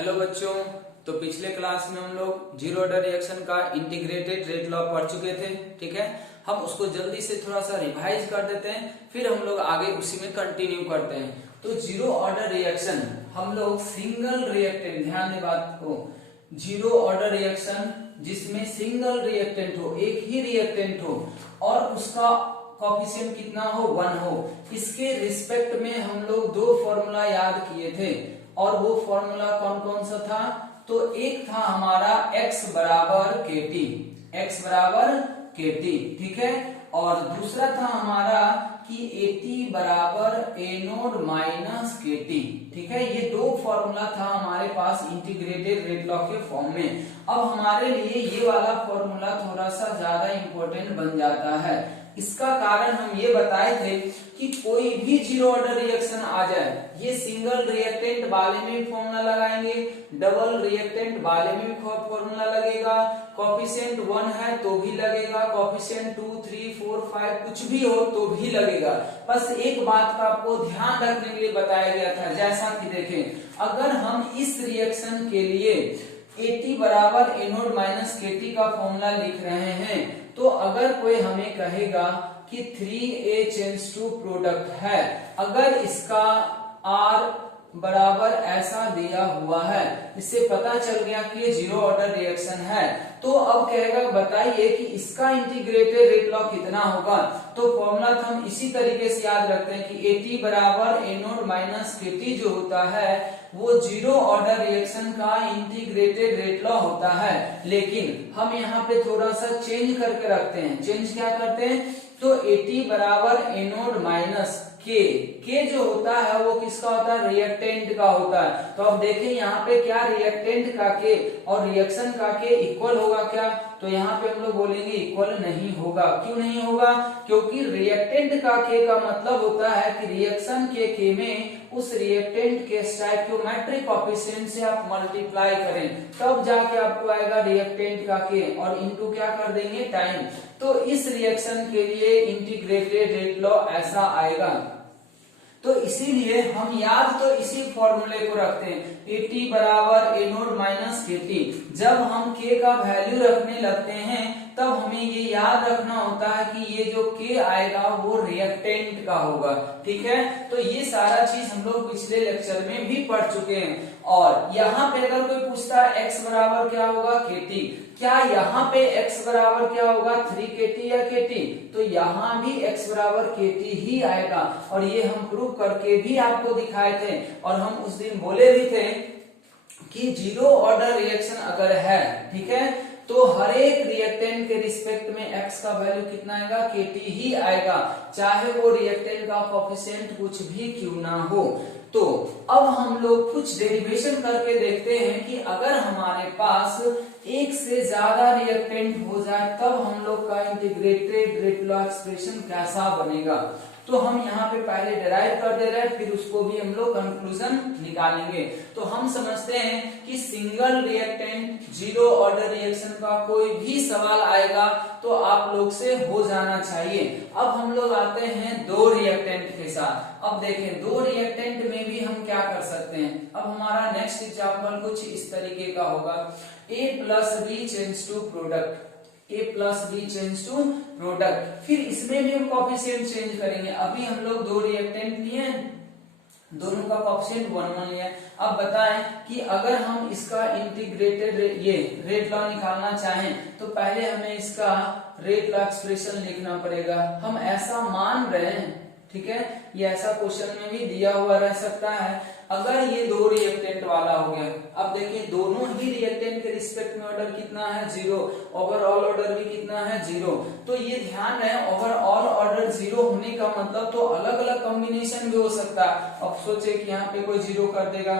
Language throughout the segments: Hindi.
हेलो बच्चों। तो पिछले क्लास में हम लोग जीरो ऑर्डर रिएक्शन का इंटीग्रेटेड रेट लॉ पढ़ चुके थे। ठीक है, हम उसको जल्दी से थोड़ा सा रिवाइज कर देते हैं, फिर हम लोग आगे उसी में कंटिन्यू करते हैं। तो जीरो ऑर्डर रिएक्शन हम लोग सिंगल रिएक्टेंट, ध्यान दें बात को, जीरो ऑर्डर रिएक्शन जिसमें सिंगल रिएक्टेंट हो, एक ही रिएक्टेंट हो और उसका कोएफिशिएंट कितना हो, 1 हो, इसके रिस्पेक्ट में हम लोग दो फॉर्मूला याद किए थे। और वो फॉर्मूला कौन कौन सा था? तो एक था हमारा x बराबर kt, x बराबर kt, ठीक है। और दूसरा था हमारा कि at बराबर a नोट माइनस kt, ठीक है। ये दो फॉर्मूला था हमारे पास इंटीग्रेटेड रेट लॉ के फॉर्म में। अब हमारे लिए ये वाला फॉर्मूला थोड़ा सा ज्यादा इंपॉर्टेंट बन जाता है। इसका कारण हम ये बताए थे कि कोई भी जीरो ऑर्डर रिएक्शन आ जाए, ये सिंगल रिएक्टेंट वाले में फॉर्मूला लगाएंगे, डबल रिएक्टेंट वाले में फॉर्मूला लगेगा, कोएफिशिएंट 1 है तो भी लगेगा, कोएफिशिएंट 2, 3, 4, 5 कुछ भी हो तो भी लगेगा। बस एक बात का आपको ध्यान रखने के लिए बताया गया था, जैसा कि देखें, अगर हम इस रिएक्शन के लिए at बराबर a नोट माइनस kt का फॉर्मूला लिख रहे हैं, तो अगर कोई हमें कहेगा कि 3a चेंज टू प्रोडक्ट है, अगर इसका r बराबर ऐसा दिया हुआ है, इससे पता चल गया कि ये जीरो ऑर्डर रिएक्शन है। तो अब कहेगा बताइए कि इसका इंटीग्रेटेड रेट लॉ कितना होगा। तो फॉर्मूला तो हम इसी तरीके से याद रखते हैं कि at बराबर a नोट माइनस kt जो होता है वो जीरो ऑर्डर रिएक्शन का इंटीग्रेटेड रेट लॉ होता है। लेकिन हम यहाँ पे थोड़ा सा चेंज करके रखते हैं। चेंज क्या करते हैं? तो at बराबर a नोट माइनस के जो होता है वो किसका होता है? रिएक्टेंट का होता है। तो अब देखें यहाँ पे क्या रिएक्टेंट का के और रिएक्शन का के इक्वल होगा क्या? तो यहाँ पे हम लोग बोलेंगे इक्वल नहीं होगा। क्यों नहीं होगा? क्योंकि रिएक्टेंट का के का मतलब होता है कि रिएक्शन के में उस रिएक्टेंट के स्टोइकियोमेट्रिक कोएफिशिएंट से आप मल्टीप्लाई करें, तब जाके आपको आएगा रिएक्टेंट का के, और इनटू क्या कर देंगे? टाइम। तो इस रिएक्शन के लिए इंटीग्रेटेड रेट लॉ ऐसा आएगा। तो इसीलिए हम याद तो इसी फॉर्मूले को रखते हैं, at बराबर a नोट माइनस kt। जब हम k का वैल्यू रखने लगते हैं तब हमें ये याद रखना होता है कि ये जो k आएगा वो रिएक्टेंट का होगा, ठीक है। तो ये सारा चीज हम लोग पिछले लेक्चर में भी पढ़ चुके हैं। और यहाँ पे अगर कोई पूछता है x बराबर क्या होगा? kt। क्या यहाँ पे x बराबर क्या होगा? 3kt या kt? तो यहाँ भी x बराबर kt ही आएगा। और ये हम प्रूव करके भी आपको दिखाए थे, और हम उस दिन बोले भी थे कि जीरो ऑर्डर रिएक्शन अगर है, ठीक है, तो हर एक रिएक्टेंट के रिस्पेक्ट में x का वैल्यू कितना आएगा? kt ही आएगा, चाहे वो रिएक्टेंट का कोएफिशिएंट कुछ भी क्यों ना हो। तो अब हम लोग कुछ डेरिवेशन करके देखते हैं कि अगर हमारे पास एक से ज्यादा रिएक्टेंट हो जाए तब हम लोग का इंटीग्रेटेड रेट लॉ एक्सप्रेशन कैसा बनेगा। तो हम यहाँ पे पहले डिराइव कर दे रहे हैं, फिर उसको भी हम लोग कंक्लूजन निकालेंगे। तो हम समझते हैं कि single reactant zero order reaction का कोई भी सवाल आएगा तो आप लोग से हो जाना चाहिए। अब हम लोग आते हैं दो रिएक्टेंट के साथ। अब देखें दो रिएक्टेंट में भी हम क्या कर सकते हैं। अब हमारा नेक्स्ट एग्जाम्पल कुछ इस तरीके का होगा, a plus B change to product, a plus B change to product. फिर इसमें भी हम कोएफिशिएंट चेंज करेंगे। अभी हम लोग दो रिएक्टेंट लिए, दोनों का कोएफिशिएंट 1 1 लिया। अब बताएं कि अगर हम इसका इंटीग्रेटेड ये रेट लॉ निकालना चाहें तो पहले हमें इसका रेट लॉ एक्सप्रेशन लिखना पड़ेगा। हम ऐसा मान रहे हैं, ठीक है, ये ऐसा क्वेश्चन में भी दिया हुआ रह सकता है। अगर ये दो रिएक्टेंट वाला हो गया, अब देखिए दोनों ही रिएक्टेंट के रिस्पेक्ट में ऑर्डर कितना है? 0। ओवरऑल ऑर्डर भी कितना है? 0। तो ये ध्यान रहे, ओवरऑल ऑर्डर 0 होने का मतलब तो अलग अलग कॉम्बिनेशन भी हो सकता है। अब सोचे कि यहाँ पे कोई 0 कर देगा,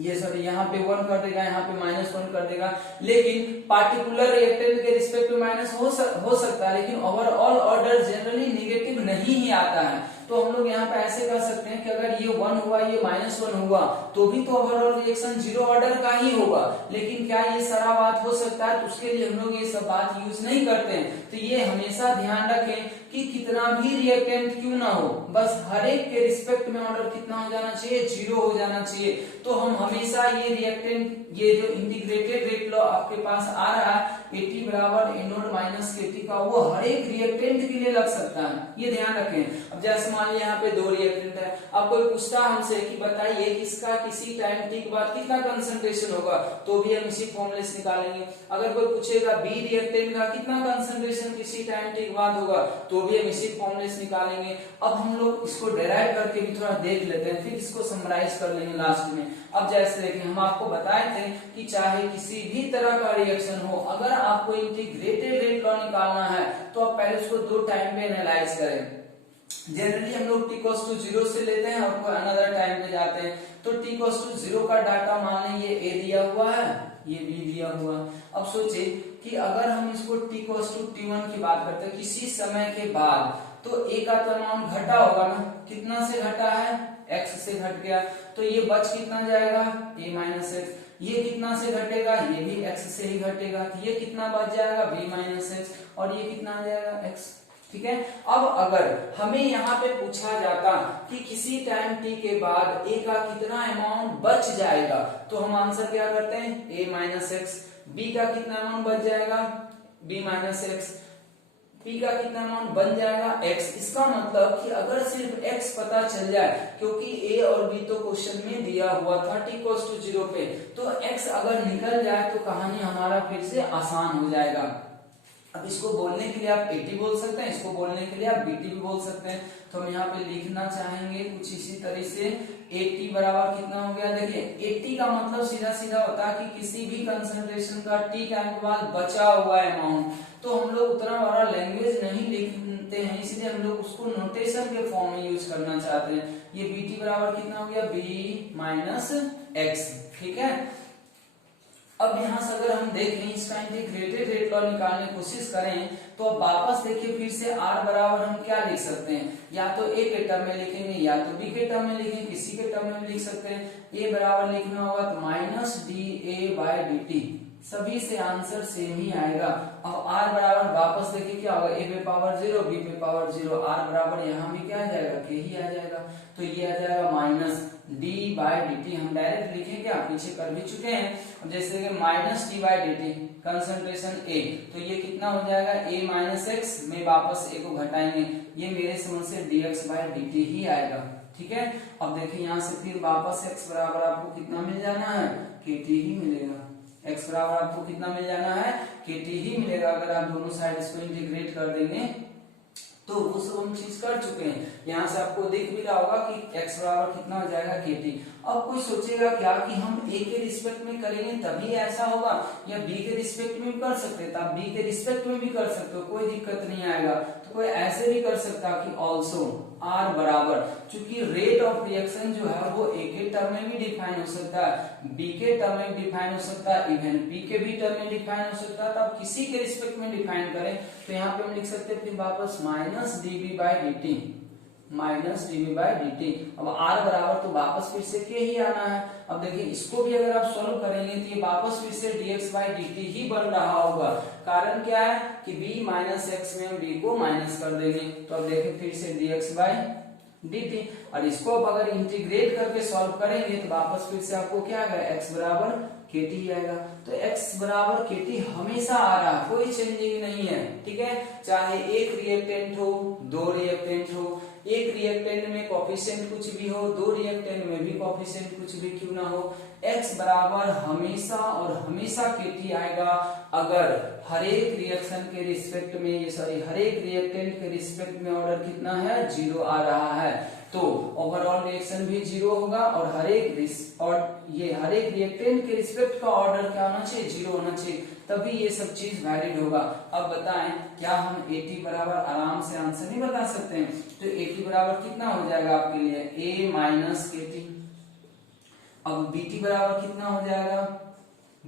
ये सॉरी यहाँ पे 1 कर देगा, यहाँ पे -1 कर देगा, लेकिन पार्टिकुलर रिएक्टेंट के रिस्पेक्ट में माइनस हो सकता है, लेकिन ओवरऑल ऑर्डर जनरली नेगेटिव नहीं ही आता है। तो हम लोग यहाँ पे ऐसे कर सकते हैं कि अगर ये 1 हुआ, ये -1 हुआ, तो भी तो ओवरऑल रिएक्शन जीरो ऑर्डर का ही होगा। लेकिन क्या ये सारा बात हो सकता है? तो उसके लिए हम लोग ये सब बात यूज नहीं करते हैं। तो ये हमेशा ध्यान रखें कि कितना भी रिएक्टेंट क्यों ना हो, बस हर एक के रिस्पेक्ट में ऑर्डर कितना हो जाना चाहिए, 0 हो जाना चाहिए। तो हम हमेशा ये रिएक्टेंट, ये जो इंटीग्रेटेड रेट लॉ आपके पास आ रहा है At बराबर A नोट माइनस Kt का, वो हर एक रिएक्टेंट के लिए लग सकता है, ये ध्यान रखें। अब जैसे मान लिया यहाँ पे 2 रिएक्टेंट है, अब कोई पूछता हमसे कि बताइए किसका किसी टाइम टी के बाद कितना कंसंट्रेशन होगा, तो भी हम इसी फॉर्मूले से निकालेंगे। अगर कोई पूछेगा बी रिएक्टेंट का कितना कंसंट्रेशन किसी टाइम टी के बाद होगा, तो भी हम इसी फॉर्मूले से निकालेंगे। अब हम लोग इसको डेराइव करके भी थोड़ा देख लेते हैं, फिर इसको समराइज कर लेंगे लास्ट में। अब जैसे देखिए हम आपको बताए थे कि चाहे किसी भी तरह का रिएक्शन हो, अगर आपको इंटीग्रेटेड रेट लॉ निकालना है तो आप पहले उसको 2 टाइम पे एनालाइज करें। जनरली हम लोग t = 0 से लेते हैं और अनदर टाइम पे जाते हैं। तो t = 0 का डाटा मान लें ये a दिया हुआ है, ये b दिया हुआ है। अब सोचिए कि अगर हम इसको t = t1 की बात करते हैं किसी समय के बाद, तो a का तो अमाउंट घटा होगा ना, कितना से घटा है, x से घट गया, तो ये बच कितना जाएगा, a - x। ये कितना से घटेगा, ये भी x से ही घटेगा, तो ये कितना बच जाएगा, b - x, और ये कितना आ जाएगा, x। ठीक है। अब अगर हमें यहाँ पे पूछा जाता कि किसी टाइम t के बाद a का कितना अमाउंट बच जाएगा, तो हम आंसर क्या करते हैं, a - x। b का कितना अमाउंट बच जाएगा, b - x। p का कितना अमाउंट बन जाएगा, x। इसका मतलब कि अगर सिर्फ x पता चल जाए, क्योंकि a और b तो क्वेश्चन में दिया हुआ था t = 0 पे, तो x अगर निकल जाए तो कहानी हमारा फिर से आसान हो जाएगा। अब इसको बोलने के लिए आप AT बोल सकते हैं, इसको बोलने के लिए आप BT भी बोल सकते हैं। तो हम यहाँ पे लिखना चाहेंगे कुछ इसी तरह से, AT बराबर कितना हो गया, देखिए AT का मतलब सीधा सीधा होता है कि किसी भी कंसंट्रेशन का t टाइम के बाद बचा हुआ अमाउंट। तो हम लोग उतना बड़ा लैंग्वेज नहीं लिखते हैं, इसलिए हम लोग उसको नोटेशन के फॉर्म में यूज करना चाहते हैं। ये BT बराबर कितना हो गया, b - x। ठीक है। अब यहाँ से अगर हम देखें इसका इंटीग्रेटेड रेट लॉ निकालने की कोशिश करें, तो अब वापस देखिए फिर से r बराबर हम क्या लिख सकते हैं, या तो a के टर्म में लिखेंगे या तो b के टर्म में लिखेंगे, किसी के टर्म में लिख सकते हैं। a बराबर लिखना होगा तो -dA/dt, सभी से आंसर सेम ही आएगा। अब r बराबर वापस देखिए क्या होगा, a पे पावर 0, b पे पावर 0, r बराबर यहाँ भी क्या आ जाएगा, k ही आ जाएगा। तो ये आ जाएगा -d/dt। हम डायरेक्ट लिखें क्या, पीछे कर भी चुके हैं। जैसे कि -d/dt कंसंट्रेशन a, तो ये कितना हो जाएगा, a - x में वापस a को घटाएंगे, ये मेरे समझ से dx/dt ही आएगा। ठीक है। अब देखिए यहाँ से फिर वापस x बराबर आपको कितना मिल जाना है, kt ही मिलेगा। x बराबर आपको कितना मिल जाना है, kt ही मिलेगा। अगर आप दोनों साइड इसको इंटीग्रेट कर देंगे तो वो सब हम चीज कर चुके हैं। यहाँ से आपको दिख भी रहा होगा कि x बराबर कितना हो जाएगा, kt। अब कोई सोचेगा क्या कि हम a के रिस्पेक्ट में करेंगे तभी ऐसा होगा, या b के रिस्पेक्ट में भी कर सकते हैं, तो आप b के रिस्पेक्ट में भी कर सकते हो, कोई दिक्कत नहीं आएगा। तो कोई ऐसे भी कर सकता कि ऑल्सो r बराबर, चूंकि रेट ऑफ रिएक्शन जो है वो a के टर्म में भी डिफाइन हो सकता है, b के टर्म में भी डिफाइन हो सकता है, इवन p के भी टर्म में डिफाइन हो सकता है। तो आप किसी के रिस्पेक्ट में डिफाइन करें, तो यहाँ पे हम लिख सकते हैं फिर वापस -dB/dt, -dB/dt। अब r बराबर तो वापस फिर से k ही आना है। अब देखिए इसको भी अगर आप सॉल्व करेंगे तो ये वापस फिर से dx/dt ही बन रहा होगा। कारण क्या है कि b - x में हम b को माइनस कर देंगे, तो अब देखिए फिर से dx/dt। और इसको अब अगर इंटीग्रेट करके सॉल्व करेंगे तो वापस फिर से आपको क्या आएगा, x बराबर kt आएगा। तो x बराबर kt हमेशा आ रहा है, कोई चेंजिंग नहीं है। ठीक है। चाहे एक रिएक्टेंट हो, 2 रिएक्टेंट हो, एक रिएक्टेंट में कोफिशिएंट कुछ भी हो, 2 रिएक्टेंट में भी कोफिशिएंट कुछ भी क्यों ना हो, x बराबर हमेशा और हमेशा kt आएगा। अगर हर एक रिएक्शन के रिस्पेक्ट में, ये सॉरी हर एक रिएक्टेंट के रिस्पेक्ट में ऑर्डर कितना है, 0 आ रहा है, तो ओवरऑल रिएक्शन भी 0 होगा। और हर एक रिएक्टेंट के रिस्पेक्ट का ऑर्डर क्या होना चाहिए, 0 होना चाहिए, तभी ये सब चीज वैलिड होगा। अब बताएं क्या हम AT बराबर आराम से आंसर नहीं बता सकते हैं, तो AT बराबर कितना हो जाएगा आपके लिए, a - kt। अब BT बराबर कितना हो जाएगा,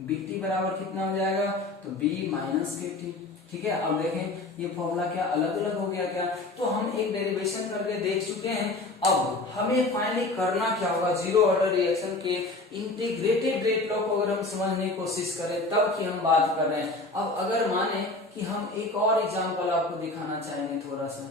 BT बराबर कितना हो जाएगा, तो b - kt। ठीक है। अब देखें ये फॉर्मूला क्या अलग अलग हो गया क्या, तो हम एक डेरिवेशन करके देख चुके हैं। अब हमें फाइनली करना क्या होगा, जीरो ऑर्डर रिएक्शन के इंटीग्रेटेड रेट लॉ को अगर हम समझने की कोशिश करें तब की हम बात कर रहे हैं। अब अगर माने कि हम एक और एग्जांपल आपको दिखाना चाहेंगे थोड़ा सा।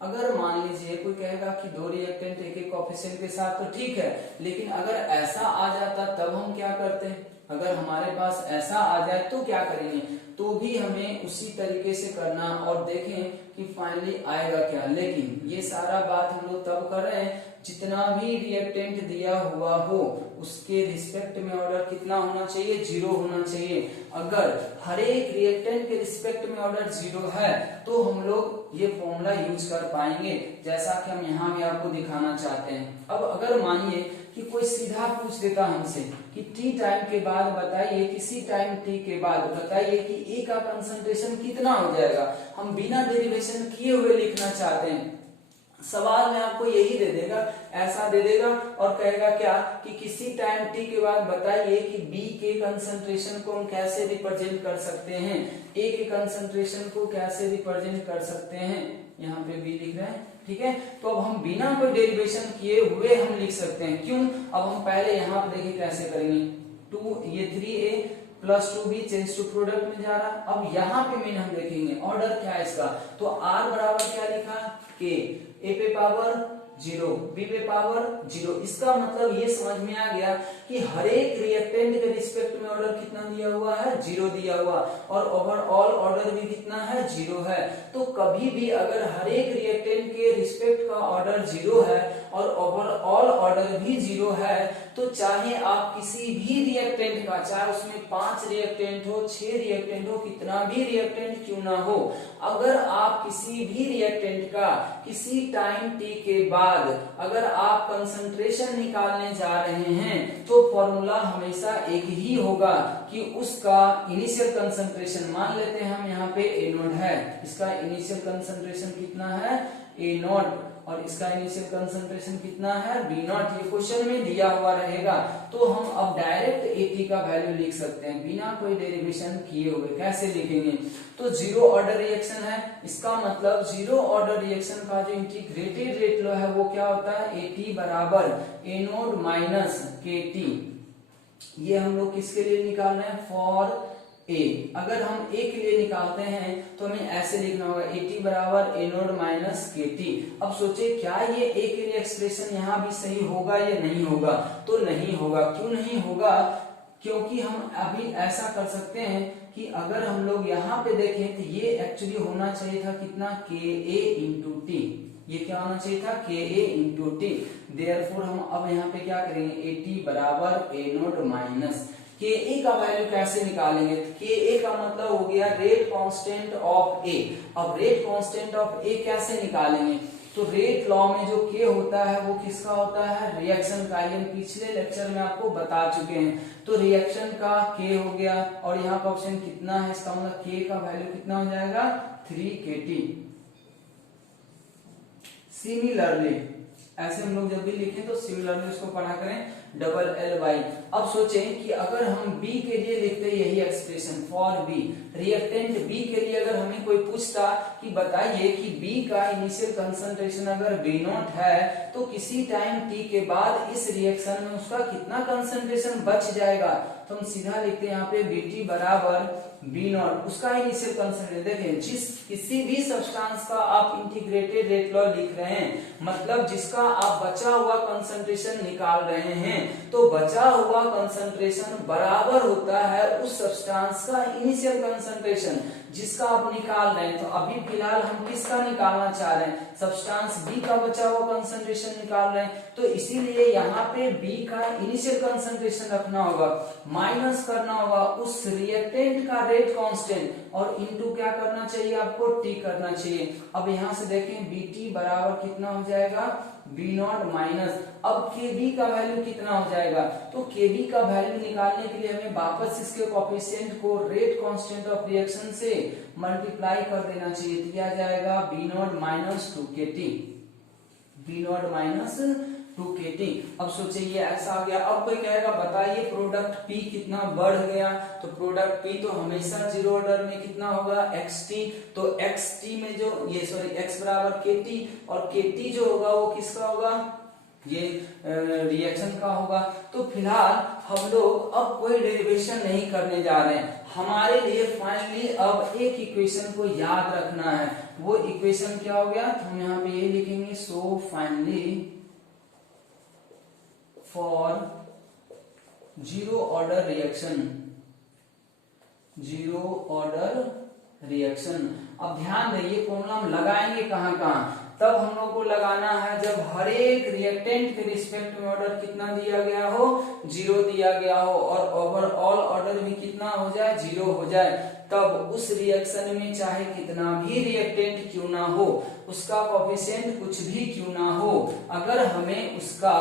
अगर मान लीजिए कोई कहेगा कि दो रिएक्टेंट एक एक कोएफिशिएंट के साथ, तो ठीक है, लेकिन अगर ऐसा आ जाता तब हम क्या करते? अगर हमारे पास ऐसा आ जाए तो क्या करेंगे? तो भी हमें उसी तरीके से करना और देखें कि फाइनली आएगा क्या। लेकिन ये सारा बात हम लोग तब कर रहे हैं जितना भी रिएक्टेंट दिया हुआ हो उसके रिस्पेक्ट में ऑर्डर कितना होना चाहिए? 0 होना चाहिए। अगर हर एक रिएक्टेंट के रिस्पेक्ट में ऑर्डर 0 है तो हम लोग ये फॉर्मूला यूज कर पाएंगे, जैसा कि हम यहाँ भी आपको दिखाना चाहते हैं। अब अगर मानिए कि कोई सीधा पूछ देता हमसे कि t टाइम के बाद बताइए, किसी टाइम t के बाद बताइए कि A का कंसंट्रेशन कितना हो जाएगा, हम बिना डेरिवेशन किए हुए लिखना चाहते हैं। सवाल में आपको यही दे देगा, ऐसा दे देगा और कहेगा क्या कि किसी टाइम t के बाद बताइए कि B के कंसंट्रेशन को हम कैसे रिप्रेजेंट कर सकते हैं, A के कंसंट्रेशन को कैसे रिप्रेजेंट कर सकते हैं। यहाँ पे B लिख रहे हैं, ठीक है। तो अब हम बिना कोई डेरिवेशन किए हुए हम लिख सकते हैं। क्यों? अब हम पहले यहाँ पे देखिए कैसे करेंगे। 2 ये 3A plus 2B change to product में जा रहा। अब यहाँ पे मीन हम देखेंगे ऑर्डर क्या है इसका, तो R बराबर क्या लिखा, K, A पे पावर 0, B पे पावर 0। इसका मतलब ये समझ में आ गया कि हर एक रिएक्टेंट के रिस्पेक्ट में ऑर्डर कितना दिया हुआ है? 0 दिया हुआ, और ओवरऑल ऑर्डर भी कितना है? 0 है। तो कभी भी अगर हर एक रिएक्टेंट के रिस्पेक्ट का ऑर्डर 0 है और ओवरऑल ऑर्डर भी 0 है, तो चाहे आप किसी भी रिएक्टेंट का, चाहे उसमें 5 रिएक्टेंट हो, 6 रिएक्टेंट हो, कितना भी रिएक्टेंट क्यों ना हो, अगर आप किसी भी रिएक्टेंट का किसी टाइम t के बाद अगर आप कंसंट्रेशन निकालने जा रहे हैं तो फॉर्मूला हमेशा एक ही होगा कि उसका इनिशियल कंसंट्रेशन, मान लेते हैं हम यहाँ पे A0 है, इसका इनिशियल कंसंट्रेशन कितना है? A0, और इसका इनिशियल कंसंट्रेशन कितना है? B0। ये क्वेश्चन में दिया हुआ रहेगा, तो हम अब डायरेक्ट AT का वैल्यू लिख सकते हैं बिना कोई डेरिवेशन किए हुए। कैसे लिखेंगे? तो 0 ऑर्डर रिएक्शन है, इसका मतलब 0 ऑर्डर रिएक्शन का जो इंटीग्रेटेड रेट लॉ है वो क्या होता है? AT बराबर A0 माइनस KT। ये हम लोग किसके लिए निकाल रहे हैं? For A। अगर हम A के लिए निकालते हैं तो हमें ऐसे लिखना होगा AT बराबर A0 माइनस KT। अब सोचिए क्या ये A के लिए एक्सप्रेशन यहाँ भी सही होगा या नहीं होगा? तो नहीं होगा। क्यों नहीं होगा? क्योंकि हम अभी ऐसा कर सकते हैं कि अगर हम लोग यहाँ पे देखें तो ये एक्चुअली होना चाहिए था कितना? KA into T। ये क्या होना चाहिए था? KA into T। देयरफॉर हम अब यहाँ पे क्या करेंगे? AT बराबर A0 माइनस KA का वैल्यू कैसे निकालेंगे? KA का मतलब हो गया रेट कांस्टेंट ऑफ A। अब रेट कांस्टेंट ऑफ A कैसे निकालेंगे? तो रेट लॉ में जो K होता है वो किसका होता है? रिएक्शन का। ये हम पिछले लेक्चर में आपको बता चुके हैं। तो रिएक्शन का K हो गया, और यहाँ का ऑप्शन कितना है? इसका मतलब K का वैल्यू कितना हो जाएगा? 3KT। सिमिलरली ऐसे हम लोग जब भी लिखें तो सिमिलरली उसको पढ़ा करें LLY। अब सोचें कि अगर हम B के लिए लिखते यही expression for B, reactant B के लिए अगर हमें कोई पूछता कि बताइए कि B का इनिशियल कंसंट्रेशन अगर B0 है तो किसी टाइम t के बाद इस रिएक्शन में उसका कितना कंसंट्रेशन बच जाएगा, तो हम सीधा लिखते हैं यहाँ पे BT बराबर B0। उसका इनिशियल कंसंट्रेशन देखें, जिस किसी भी सब्सटेंस का आप इंटीग्रेटेड रेट लॉ लिख रहे हैं, मतलब जिसका आप बचा हुआ कंसंट्रेशन निकाल रहे हैं, तो बचा हुआ कंसंट्रेशन बराबर होता है उस सब्सटेंस का इनिशियल कंसंट्रेशन जिसका आप निकाल रहे हैं। तो अभी फिलहाल हम किसका निकालना चाह रहे हैं? सब्सटेंस B का बचा हुआ कंसंट्रेशन निकाल रहे हैं, तो इसीलिए यहाँ पे B का इनिशियल कंसंट्रेशन रखना होगा, माइनस करना होगा उस रिएक्टेंट का रेट कांस्टेंट, और इनटू क्या करना चाहिए आपको? T करना चाहिए। अब यहाँ से देखें BT बराबर कितना हो जाएगा? B0 माइनस, अब KB का वैल्यू कितना हो जाएगा? तो KB का वैल्यू निकालने के लिए हमें वापस इसके कोएफिशिएंट को रेट कांस्टेंट ऑफ रिएक्शन से मल्टीप्लाई कर देना चाहिए। दिया जाएगा B0 minus 2KT। B0 minus 2KT। अब सोचिए ये ऐसा आ गया। अब कोई कहेगा बताइए प्रोडक्ट P कितना बढ़ गया, तो प्रोडक्ट P तो हमेशा 0 ऑर्डर में कितना होगा? XT। तो XT में जो ये X बराबर KT, और KT जो होगा वो किसका होगा? ये रिएक्शन का होगा। तो फिलहाल हम लोग अब कोई डेरिवेशन नहीं करने जा रहे हैं। हमारे लिए फाइनली अब एक इक्वेशन को याद रखना है। वो इक्वेशन क्या हो गया, तो हम यहाँ पे ये लिखेंगे, so finally for zero order reaction, अब ध्यान दें ये फॉर्मूला हम लगाएंगे कहाँ कहाँ, तब हम लोग को लगाना है जब हर एक रिएक्टेंट के रिस्पेक्ट में ऑर्डर कितना दिया गया हो, 0 दिया गया हो, और ओवरऑल ऑर्डर भी कितना हो जाए, 0 हो जाए। तब उस रिएक्शन में चाहे कितना भी रिएक्टेंट क्यों ना हो, उसका कोएफिशिएंट कुछ भी क्यों ना हो, अगर हमें उसका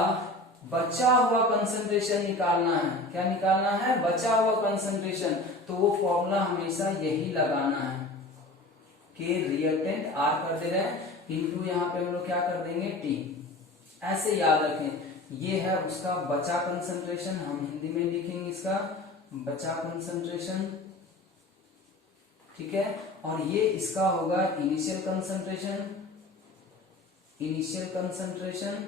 बचा हुआ कंसंट्रेशन निकालना है, क्या निकालना है, बचा हुआ कंसंट्रेशन, तो वो फॉर्मूला हमेशा यही लगाना है कि रिएक्टेंट R कर दे रहे हैं इंटू यहाँ पे हम लोग क्या कर देंगे T, ऐसे याद रखें। ये है उसका बचा कंसंट्रेशन, हम हिंदी में लिखेंगे इसका बचा कंसंट्रेशन, ठीक है। और ये इसका होगा इनिशियल कंसंट्रेशन,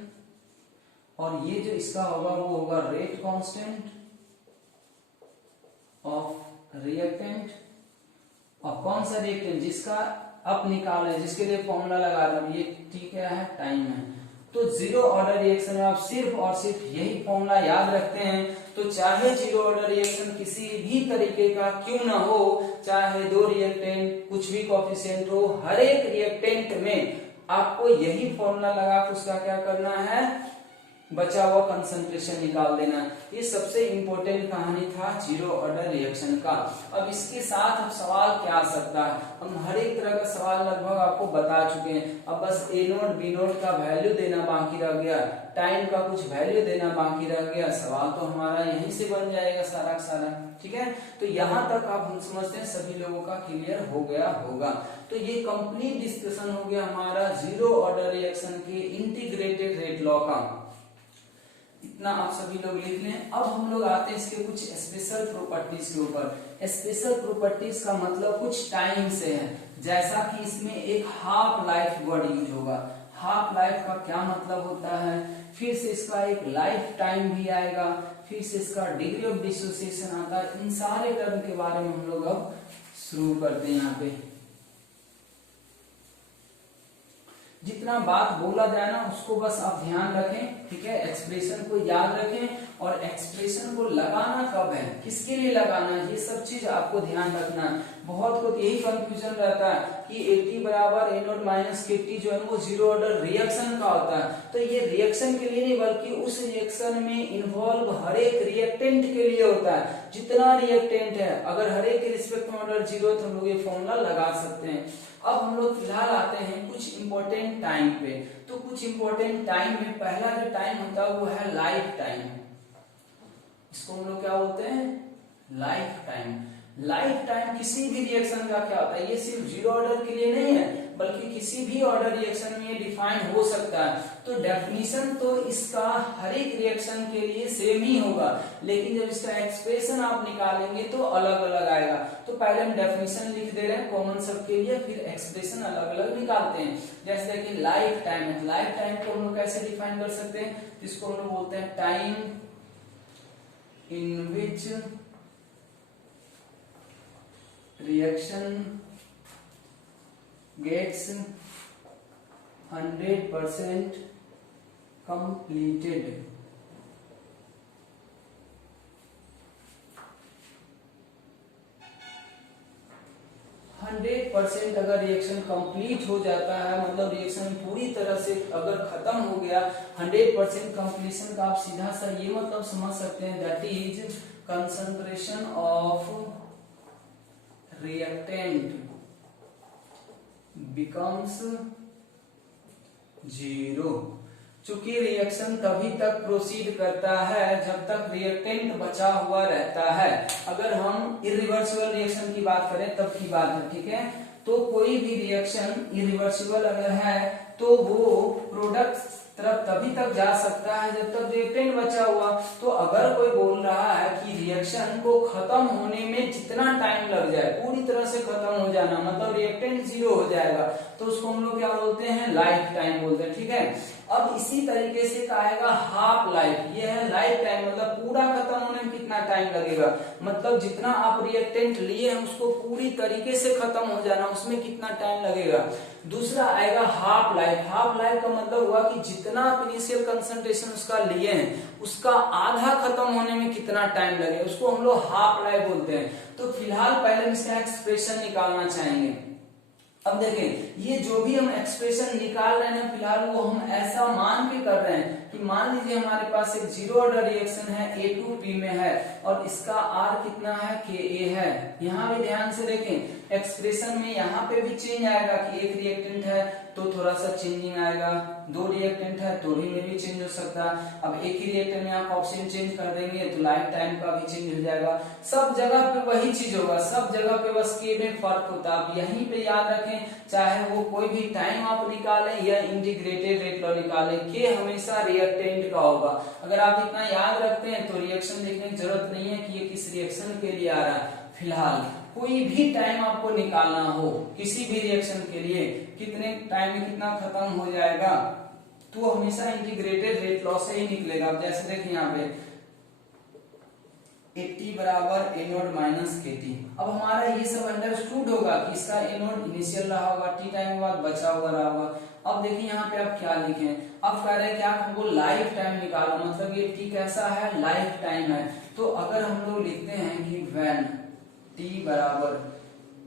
और ये जो इसका होगा वो होगा रेट कांस्टेंट ऑफ रिएक्टेंट। और कौन सा रिएक्टेंट, जिसका अब निकाले, जिसके लिए फॉर्मूला लगा रहा हूं, ये ठीक है, टाइम है। तो जीरो ऑर्डर रिएक्शन में आप सिर्फ और सिर्फ यही फॉर्मूला याद रखते हैं, तो चाहे जीरो ऑर्डर रिएक्शन किसी भी तरीके का क्यों ना हो, चाहे दो रिएक्टेंट कुछ भी कोएफिशिएंट हो, हर एक रिएक्टेंट में आपको यही फॉर्मूला लगा के उसका क्या करना है, बचा हुआ कंसंट्रेशन निकाल देना। ये सबसे इंपॉर्टेंट कहानी था जीरो ऑर्डर रिएक्शन का। अब इसके साथ अब सवाल क्या आ सकता है, हम हर एक तरह का सवाल लगभग आपको बता चुके हैं। अब बस ए नोट बी नोट का वैल्यू देना बाकी रह गया, टाइम का कुछ वैल्यू देना बाकी रह गया, सवाल तो हमारा यहीं से बन जाएगा सारा का सारा, ठीक है। तो यहाँ तक आप हम समझते हैं सभी लोगों का क्लियर हो गया होगा। तो ये कंप्लीट डिस्कशन हो गया हमारा जीरो ऑर्डर रिएक्शन के इंटीग्रेटेड रेट लॉ का, इतना आप सभी लोग लिख लें। अब हम लोग आते हैं इसके कुछ स्पेशल प्रॉपर्टीज के ऊपर। स्पेशल प्रॉपर्टीज का मतलब कुछ टाइम से है, जैसा कि इसमें एक हाफ लाइफ वर्ड यूज होगा। हाफ लाइफ का क्या मतलब होता है, फिर से इसका एक लाइफ टाइम भी आएगा, फिर से इसका डिग्री ऑफ डिसोसिएशन आता है। इन सारे टर्म के बारे में हम लोग अब शुरू करते हैं। यहाँ पे जितना बात बोला जाए ना उसको बस आप ध्यान रखें, ठीक है। एक्सप्रेशन को याद रखें, और एक्सप्रेशन को लगाना कब है, किसके लिए लगाना है, ये सब चीज आपको ध्यान रखना है। बहुत को यही कंफ्यूजन रहता है कि AT बराबर A नोट माइनस KT जो है वो जीरो ऑर्डर रिएक्शन का होता है। तो ये रिएक्शन के लिए नहीं, बल्कि उस रिएक्शन में इन्वॉल्व हर एक रिएक्टेंट के लिए होता है। जितना रिएक्टेंट है, अगर हर एक के रिस्पेक्ट में ऑर्डर जीरो, तो हम लोग ये फॉर्मूला लगा सकते हैं। अब हम लोग फिलहाल आते हैं कुछ इंपॉर्टेंट टाइम पे। तो कुछ इंपॉर्टेंट टाइम में पहला जो टाइम होता है वो है लाइफ टाइम। इसको हम लोग क्या बोलते हैं, लाइफ टाइम। लाइफ टाइम किसी भी रिएक्शन का क्या होता है, ये सिर्फ जीरो ऑर्डर के लिए नहीं है, बल्कि किसी भी ऑर्डर रिएक्शन में ये डिफाइन हो सकता है। तो डेफिनेशन तो इसका हर एक रिएक्शन के लिए सेम ही होगा, लेकिन जब इसका एक्सप्रेशन आप निकालेंगे तो अलग अलग आएगा। तो पहले हम डेफिनेशन लिख दे रहे हैं कॉमन सबके लिए, फिर एक्सप्रेशन अलग अलग निकालते हैं। जैसे कि लाइफ टाइम है, लाइफ टाइम को हम लोग कैसे डिफाइन कर सकते हैं, इसको हम लोग बोलते हैं time in which reaction gets 100% completed। अगर रिएक्शन कंप्लीट हो जाता है, मतलब रिएक्शन पूरी तरह से अगर खत्म हो गया, 100% कंप्लीशन का आप सीधा सा ये मतलब समझ सकते हैं, that is concentration of reactant becomes zero. चूंकि रिएक्शन तभी तक प्रोसीड करता है जब तक रिएक्टेंट बचा हुआ रहता है। अगर हम इरिवर्सिबल रिएक्शन की बात करें तब की बात है, ठीक है। तो कोई भी रिएक्शन इरिवर्सिबल अगर है तो वो प्रोडक्ट तरफ तभी तक जा सकता है जब तक रिएक्टेंट बचा हुआ। तो अगर कोई बोल रहा है कि रिएक्शन को खत्म होने में जितना टाइम लग जाए, पूरी तरह से खत्म हो जाना, मतलब रिएक्टेंट जीरो हो जाएगा, तो उसको हम लोग क्या बोलते हैं, लाइफ टाइम बोलते हैं, ठीक है। अब इसी तरीके से क्या आएगा हाफ लाइफ, ये है लाइफ टाइम, मतलब पूरा खत्म होने में कितना टाइम लगेगा, मतलब जितना आप रिएक्टेंट लिए हैं उसको पूरी तरीके से खत्म हो जाना, उसमें कितना टाइम लगेगा। दूसरा आएगा हाफ लाइफ, हाफ लाइफ का मतलब हुआ कि जितना आप इनिशियल कंसंट्रेशन उसका लिए हैं उसका आधा खत्म होने में कितना टाइम लगे, उसको हम लोग हाफ लाइफ बोलते हैं। तो फिलहाल पहले इसका एक्सप्रेशन निकालना चाहेंगे। अब देखें ये जो भी हम एक्सप्रेशन निकाल रहे हैं फिलहाल वो हम ऐसा मान के कर रहे हैं कि मान लीजिए हमारे पास एक जीरो ऑर्डर रिएक्शन है A2P में है और इसका R कितना है Ka है। यहाँ भी ध्यान से देखें एक्सप्रेशन में यहाँ पे भी चेंज आएगा कि एक रिएक्टेंट है तो थोड़ा सा चेंजिंग आएगा, दो रिएक्टेंट है तो भी में भी चेंज हो सकता है। अब एक ही रिएक्टेंट में आप ऑक्सीजन चेंज कर देंगे तो लाइफ टाइम का भी चेंज हो जाएगा। सब जगह पे वही चीज होगा, सब जगह पे बस के में फर्क होता है। आप यहीं पे याद रखें चाहे वो कोई भी टाइम आप निकालें या इंटीग्रेटेड रेट लॉ निकालें, के हमेशा रिएक्टेंट का होगा। अगर आप इतना याद रखते हैं तो रिएक्शन देखने की जरूरत नहीं है कि ये किस रिएक्शन के लिए आ रहा है। फिलहाल कोई भी टाइम आपको निकालना हो किसी भी रिएक्शन के लिए कितने टाइम में कितना खत्म हो जाएगा तो हमेशा इंटीग्रेटेड रेट लॉ से ही निकलेगा। अब जैसे देखिए यहाँ पे 80 बराबर A नोट माइनस KT। अब हमारा ये सब अंडरस्टूड होगा कि इसका A नोट इनिशियल रहा होगा, T टाइम के बाद बचा हुआ रहा होगा। अब देखिए यहाँ पे आप क्या लिखें, अब कह रहे हैं कि आप हमको लाइफ टाइम निकालो, मतलब ये T कैसा है लाइफ टाइम है। तो अगर हम लोग लिखते हैं कि व्हेन T बराबर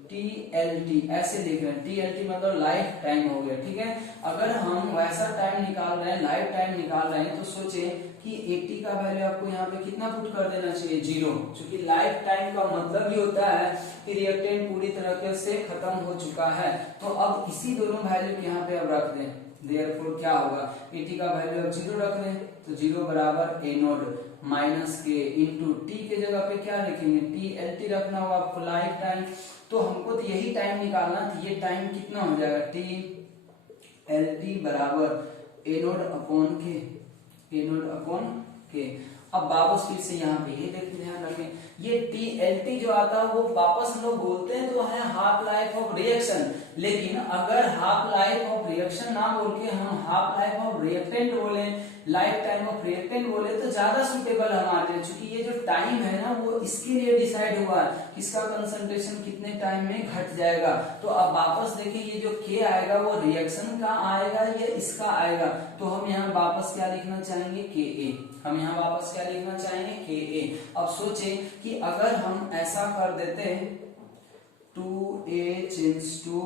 TLT ऐसे लिख रहे हैं, TLT मतलब लाइफ टाइम हो गया, ठीक है। अगर हम वैसा टाइम निकाल रहे हैं, लाइफ टाइम निकाल रहे हैं तो सोचे कि 80 का वैल्यू आपको यहाँ पे कितना पुट कर देना चाहिए 0, क्योंकि लाइफ टाइम का मतलब ही होता है कि रिएक्टेंट पूरी तरह से खत्म हो चुका है। तो अब इसी दोनों वैल्यू को यहाँ पे अब रख दें, देयरफॉर क्या होगा 80 का वैल्यू अब 0 रख दें तो 0 बराबर A नोट माइनस के इंटू T के जगह पे क्या लिखेंगे TLT रखना होगा आपको लाइफ टाइम। तो हमको तो यही टाइम निकालना, तो ये टाइम कितना हो जाएगा TLT बराबर A नोट अपॉन के। अब वापस फिर से यहाँ पे ये देखते ध्यान रखें, ये TLT जो आता है वो वापस हम लोग बोलते हैं तो है हाफ लाइफ ऑफ रिएक्शन, लेकिन अगर हाफ लाइफ ऑफ रिएक्शन ना बोल के हम हाफ लाइफ ऑफ रिएक्टेंट बोले, लाइफ टाइम ऑफ रिएक्टेंट बोले तो ज्यादा सुटेबल हमारे लिए, क्योंकि ये जो टाइम है ना वो इसके लिए डिसाइड हुआ है इसका कंसंट्रेशन कितने टाइम में घट जाएगा। तो अब वापस देखिए ये जो K आएगा वो रिएक्शन का आएगा या इसका आएगा, तो हम यहाँ वापस क्या लिखना चाहेंगे KA, हम यहाँ वापस क्या लिखना चाहेंगे KA। अब सोचे कि अगर हम ऐसा कर देते 2A चेंज टू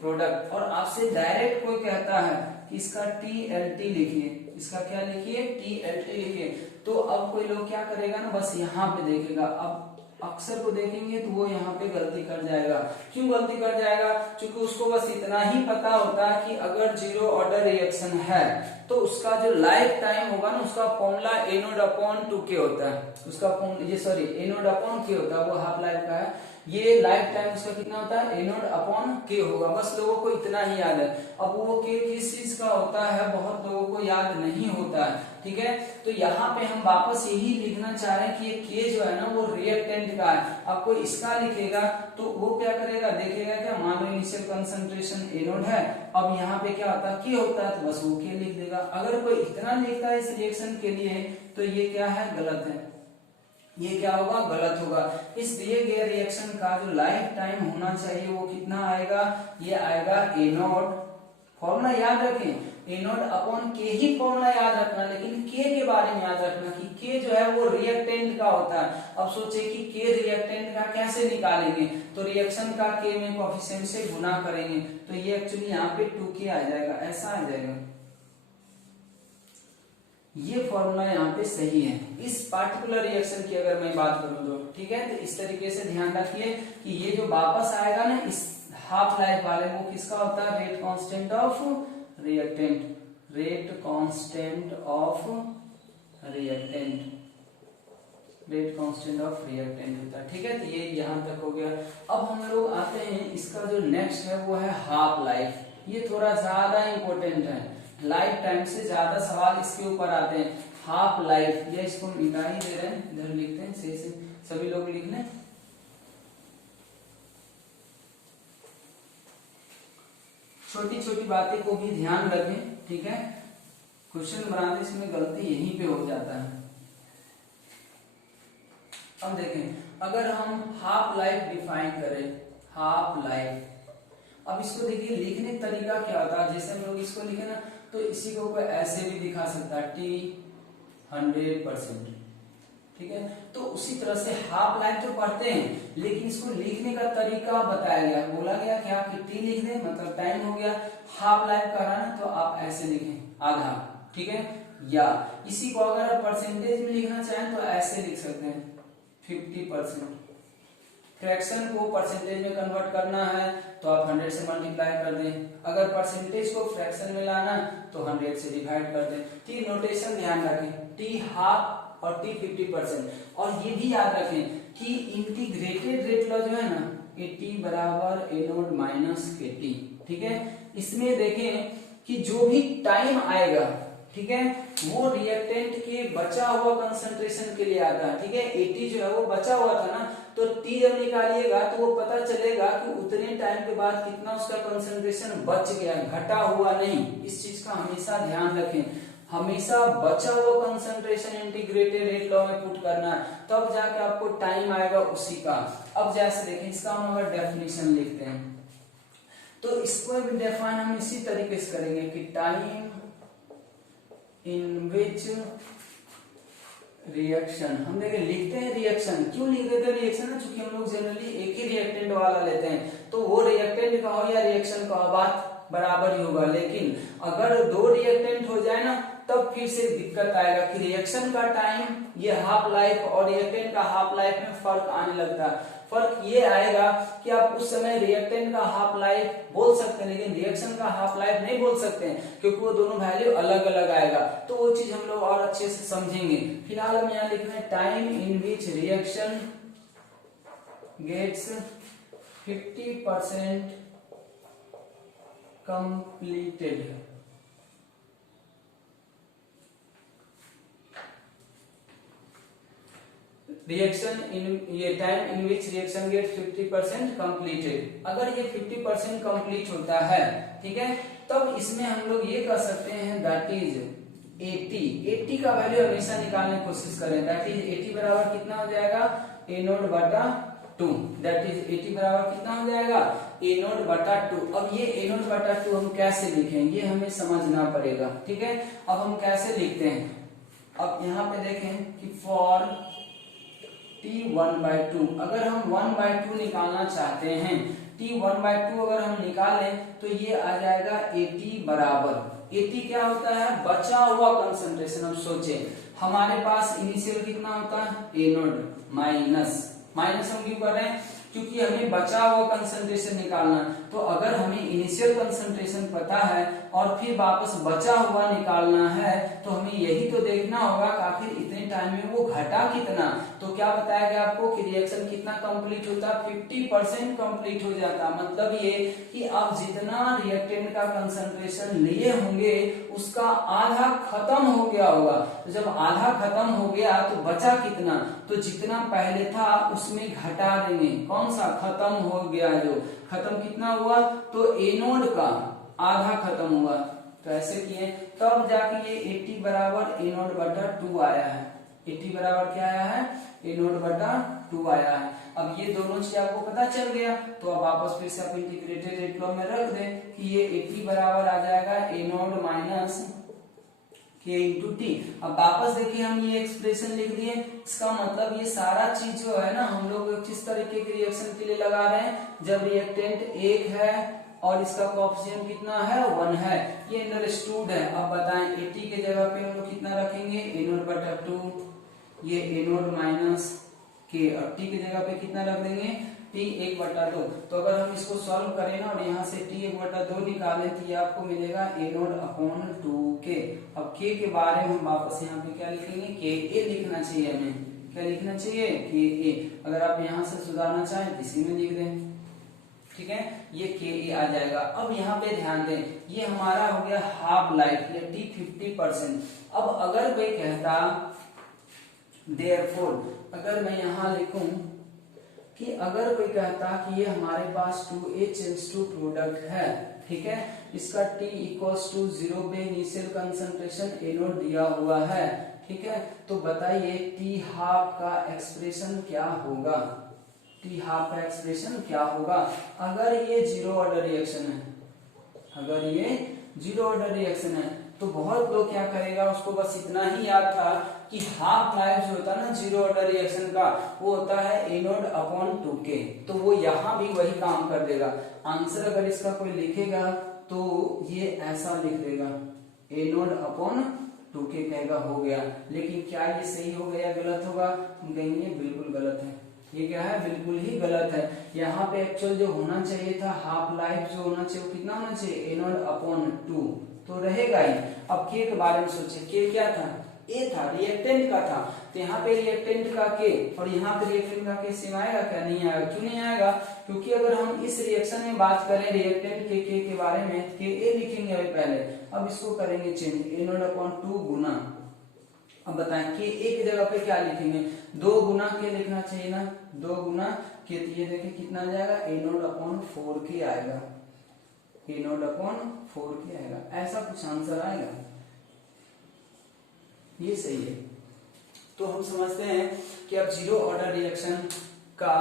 प्रोडक्ट और आपसे डायरेक्ट कोई कहता है कि इसका TLT लिखिए, इसका क्या लिखिए TLT लिखिए, तो अब कोई लोग क्या करेगा ना बस यहाँ पे देखेगा। अब अक्सर को देखेंगे तो वो यहाँ पे गलती कर जाएगा। क्यों गलती कर जाएगा? क्योंकि उसको बस इतना ही पता होता है कि अगर जीरो ऑर्डर रिएक्शन है तो उसका जो लाइफ टाइम होगा ना उसका formula A naught upon 2K होता है, उसका A नोट अपॉन K होता है, वो हाफ लाइफ का है। ये लाइफ टाइम उसका कितना होता है A नोट अपॉन K होगा, बस लोगों को इतना ही याद है। अब वो K किस चीज का होता है बहुत लोगों को याद नहीं होता है, ठीक है। तो यहाँ पे हम वापस यही लिखना चाह रहे हैं कि ये K जो है ना वो रिएक्टेंट का है। अब कोई इसका लिखेगा तो वो क्या करेगा, देखेगा क्या, मान लो इनिशियल कंसंट्रेशन A नोट है, अब यहाँ पे क्या होता है K होता है तो बस वो K लिख देगा। अगर कोई इतना लिखता है इस रिएक्शन के लिए तो ये क्या है गलत है, ये क्या होगा गलत होगा। इस दिए गए रिएक्शन का जो लाइफ टाइम होना चाहिए वो कितना आएगा, ये आएगा A नोट, फॉर्मूला याद रखें A naught upon K he formula याद रखना, लेकिन K के बारे में याद रखना कि K जो है वो रिएक्टेंट का होता है। अब सोचे कि K रिएक्टेंट का कैसे निकालेंगे, तो रिएक्शन का K में कोएफिशिएंट से गुना करेंगे तो ये एक्चुअली यहाँ पे 2K आ जाएगा, ऐसा आ जाएगा। ये फॉर्मूला यहाँ पे सही है इस पार्टिकुलर रिएक्शन की अगर मैं बात करूं तो, ठीक है। तो इस तरीके से ध्यान रखिए कि ये जो वापस आएगा ना इस हाफ लाइफ वाले वो किसका होता है, rate constant of reactant, rate constant of reactant होता है, ठीक है। तो ये यहां तक हो गया। अब हम लोग आते हैं इसका जो नेक्स्ट है वो है हाफ लाइफ। ये थोड़ा ज्यादा इंपॉर्टेंट है, लाइफ टाइम से ज्यादा सवाल इसके ऊपर आते हैं। हाफ लाइफ, ये इसको मिटा ही दे रहे हैं, इधर लिखते हैं से सभी लोग लिख लें। छोटी छोटी बातें को भी ध्यान रखें, ठीक है। क्वेश्चन बनाते इसमें गलती यहीं पे हो जाता है। अब देखें, अगर हम हाफ लाइफ डिफाइन करें, हाफ लाइफ, अब इसको देखिए लिखने का तरीका क्या होता है। जैसे हम लोग इसको लिखे ना, तो इसी को कोई ऐसे भी दिखा सकता है, T 100%, ठीक है। तो उसी तरह से हाफ लाइफ तो पढ़ते हैं, लेकिन इसको लिखने का तरीका बताया गया, बोला गया क्या कि T लिख दें, मतलब टाइम हो गया। हाफ लाइफ का ना तो आप ऐसे लिखें, आधा, ठीक है। या इसी को अगर आप परसेंटेज में लिखना चाहें तो ऐसे लिख सकते हैं, 50%। फ्रैक्शन को परसेंटेज में कन्वर्ट करना है तो आप 100 से मल्टीप्लाई कर दें, अगर परसेंटेज को फ्रैक्शन में लाना तो 100 से डिवाइड कर दें। ठीक, नोटेशन ध्यान रखें, T हाफ और T 50%। और ये भी याद रखें कि इंटीग्रेटेड रेट लॉ जो है ना, T बराबर A नोट माइनस KT, ठीक है। इसमें देखें कि जो भी टाइम आएगा, ठीक है, वो रिएक्टेंट के बचा हुआ कंसंट्रेशन के लिए आता है, ठीक है। AT जो है वो बचा हुआ था ना, तो T जब निकालिएगा तो वो पता चलेगा कि उतने टाइम के बाद कितना उसका कंसंट्रेशन बच गया, घटा हुआ नहीं। इस चीज का हमेशा ध्यान रखें, हमेशा बचा हुआ कंसंट्रेशन इंटीग्रेटेड रेट लॉ में पुट करना है, तब जाके आपको टाइम आएगा उसी का। अब जैसे देखें, इसका हम अगर डेफिनेशन लिखते हैं तो इसको भी डिफाइन हम इसी तरीके से करेंगे कि टाइम इन विच रिएक्शन, हम देखिए लिखते हैं रिएक्शन, क्यों लिख देते हैं रिएक्शन है, क्योंकि हम लोग जनरली एक ही रिएक्टेंट वाला लेते हैं, तो वो रिएक्टेंट का हो या रिएक्शन का हो बात बराबर ही होगा। लेकिन अगर दो रिएक्टेंट हो जाए ना, तब फिर से दिक्कत आएगा कि रिएक्शन का टाइम ये हाफ लाइफ और रिएक्टेंट का हाफ लाइफ में फर्क आने लगता है। फर्क ये आएगा कि आप उस समय रिएक्टेंट का हाफ लाइफ बोल सकते हैं, लेकिन रिएक्शन का हाफ लाइफ नहीं बोल सकते हैं, क्योंकि वो दोनों वैल्यू अलग अलग आएगा। तो वो चीज हम लोग और अच्छे से समझेंगे। फिलहाल हम यहाँ लिख रहे हैं time in which reaction gets 50% completed. Reaction in, ये time in which reaction get 50% completed. अगर ये 50% कंप्लीट होता है, ठीक है, तब इसमें हम लोग ये कर सकते हैं दैट इज 80 का वैल्यू हमेशा निकालने की कोशिश करें। दैट इज 80 बराबर कितना हो जाएगा, A नोट बटा 2। दैट इज 80 बराबर कितना हो जाएगा, A नोट बटा 2। अब ये A नोट बटा 2 हम कैसे लिखेंगे, ये हमें समझना पड़ेगा, ठीक है। अब हम कैसे लिखते हैं, अब यहाँ पे देखें कि फॉर T 1/2, अगर हम 1/2 निकालना चाहते हैं, T 1/2 अगर हम निकालें तो ये आ जाएगा AT बराबर, AT क्या होता है, बचा हुआ कंसंट्रेशन। अब सोचे हमारे पास इनिशियल कितना होता है, A नोट माइनस, माइनस हम क्यों कर रहे हैं, क्योंकि हमें बचा हुआ कंसंट्रेशन निकालना। तो अगर हमें इनिशियल कंसंट्रेशन पता है और फिर वापस बचा हुआ निकालना है, तो हमें यही तो देखना होगा कि आखिर इतने टाइम में वो घटा कितना। तो क्या बताया गया आपको कि रिएक्शन कितना कंप्लीट होता है, 50% कंप्लीट हो जाता। मतलब ये कि आप जितना रिएक्टेंट का कंसंट्रेशन लिए होंगे उसका आधा खत्म हो गया होगा। तो जब आधा खत्म हो गया तो बचा कितना, तो जितना पहले था उसमें घटा देंगे। कौन सा खत्म हो गया, जो खत्म कितना हुआ, तो A नोट का आधा खत्म हुआ। तो ऐसे किए तब जाके ये 80 बराबर A नोट बटा 2 आया है। 80 बराबर क्या आया है, A नोट बटा 2 आया है। अब ये दोनों चीज आपको पता चल गया, तो अब वापस फिर से आप इंटीग्रेटेड रेट लॉ में रख दें कि ये 80 बराबर आ जाएगा A note minus K into T. अब वापस देखिए हम ये एक्सप्रेशन लिख दिए, इसका मतलब ये सारा चीज जो है ना हम लोग किस तरीके के रिएक्शन के लिए लगा रहे हैं, जब रिएक्टेंट 1 है और इसका कोएफिशिएंट कितना है, 1 है। ये अंडरस्टूड है। अब बताएं 80 के जगह पे हम लोग कितना रखेंगे, A नोट बटा 2, ये A नोट माइनस K, और T के जगह पे कितना रख देंगे, T 1/2। तो अगर हम इसको सॉल्व करें ना और यहाँ से T 1/2 निकालें तो ये आपको मिलेगा A नोट अपॉन 2K। अब K के बारे में हम वापस यहाँ पे क्या लिखेंगे, KA लिखना चाहिए हमें। क्या लिखना चाहिए, KA। अगर आप यहाँ से सुधारना चाहें इसी में लिख दें, ठीक है, ये KA आ जाएगा। अब यहाँ पे ध्यान दें, ये हमारा हो गया हाफ लाइफ या T 50%। अब अगर कोई कहता देयरफॉर, अगर मैं यहाँ लिखूं कि अगर कोई कहता कि ये हमारे पास 2H प्रोडक्ट है, ठीक है। इसका T इक्वल्स टू 0 पे इनिशियल कंसंट्रेशन ए नोट दिया हुआ है, ठीक है। तो बताइए टी हाफ का एक्सप्रेशन क्या होगा, टी हाफ का एक्सप्रेशन क्या होगा अगर ये जीरो ऑर्डर रिएक्शन है, अगर ये जीरो ऑर्डर रिएक्शन है। तो बहुत लोग क्या करेगा, उसको बस इतना ही याद था कि हाफ लाइफ जो होता है ना जीरो ऑर्डर रिएक्शन का, वो होता है ए नोट अपॉन 2k, तो वो यहाँ भी वही काम कर देगा। आंसर अगर इसका कोई लिखेगा तो ये ऐसा लिख देगा ए नोट अपॉन 2k कहेगा हो गया। लेकिन क्या ये सही होगा या गलत होगा, हम कहेंगे बिल्कुल गलत है। ये क्या है, बिल्कुल ही गलत है। यहाँ पे एक्चुअल जो होना चाहिए था हाफ लाइफ जो होना चाहिए वो कितना होना चाहिए, ए नॉट अपॉन 2 तो रहेगा ही। अब के के बारे में सोचे, के क्या था, ए था, रिएक्टेंट का था। तो यहाँ पे रिएक्टेंट का के और यहाँ पे रिएक्टेंट का के सेम आएगा क्या, नहीं आएगा। क्यों नहीं आएगा, क्योंकि अगर हम इस रिएक्शन में बात करें रिएक्टेंट के बारे में, के ए लिखेंगे अभी पहले, अब इसको करेंगे चेंज, ए नॉट अपॉन 2 गुना। अब बताएं कि एक जगह पे क्या लिखेंगे, 2 गुना के लिखना चाहिए ना, 2 गुना के, तो ये देखिए कितना आ जाएगा, ए नोट अपॉन 4k आएगा, ए नोट अपॉन 4k आएगा, ऐसा कुछ आंसर आएगा, ये सही है। तो हम समझते हैं कि अब जीरो ऑर्डर रिएक्शन का